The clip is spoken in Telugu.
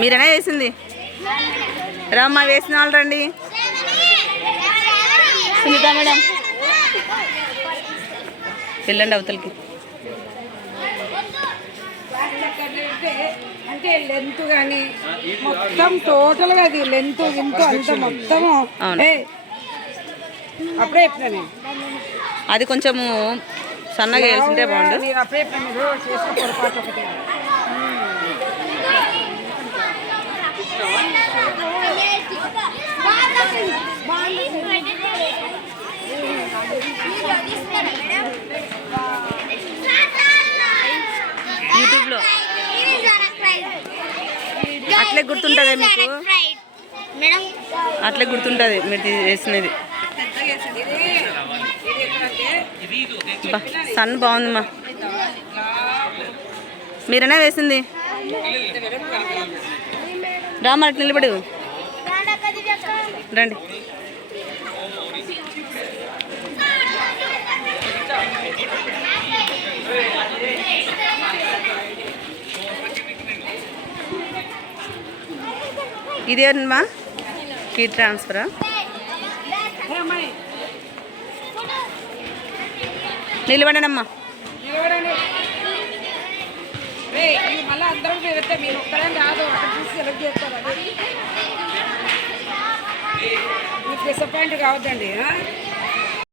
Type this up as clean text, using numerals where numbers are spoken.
మీరేనా వేసింది? రమ్మ వేసిన వాళ్ళు రండి. సునీత మేడం వెళ్ళండి అవతలకి. అంటే లెంత్ కానీ మొత్తం టోటల్గా అది లెంత్ ఇంత అంత మొత్తము అప్పుడే చెప్పినా నేను. అది కొంచెము సన్నగా వేసుంటే బాగుండు. మీరు అప్పుడే మీరు చేసిన పొరపాటు ఒకటే. యూట్యూబ్లో అట్లే గుర్తుంటుంది మీకు, అట్లే గుర్తుంటుంది మీరు వేసినది. సన్ బాగుందమ్మా. మీరైనా వేసింది? రామ అట్లా నిలబడి రండి. ఇదేమా కీ ట్రాన్స్ఫరా? నిలబడండి అమ్మా. మళ్ళీ అందరం పెడితే మీరు ఒక్కరే కాదు, అక్కడ చూసి సెలెక్ట్ చేస్తారు. అది మీకు డిసప్పాయింట్ కావద్దండి.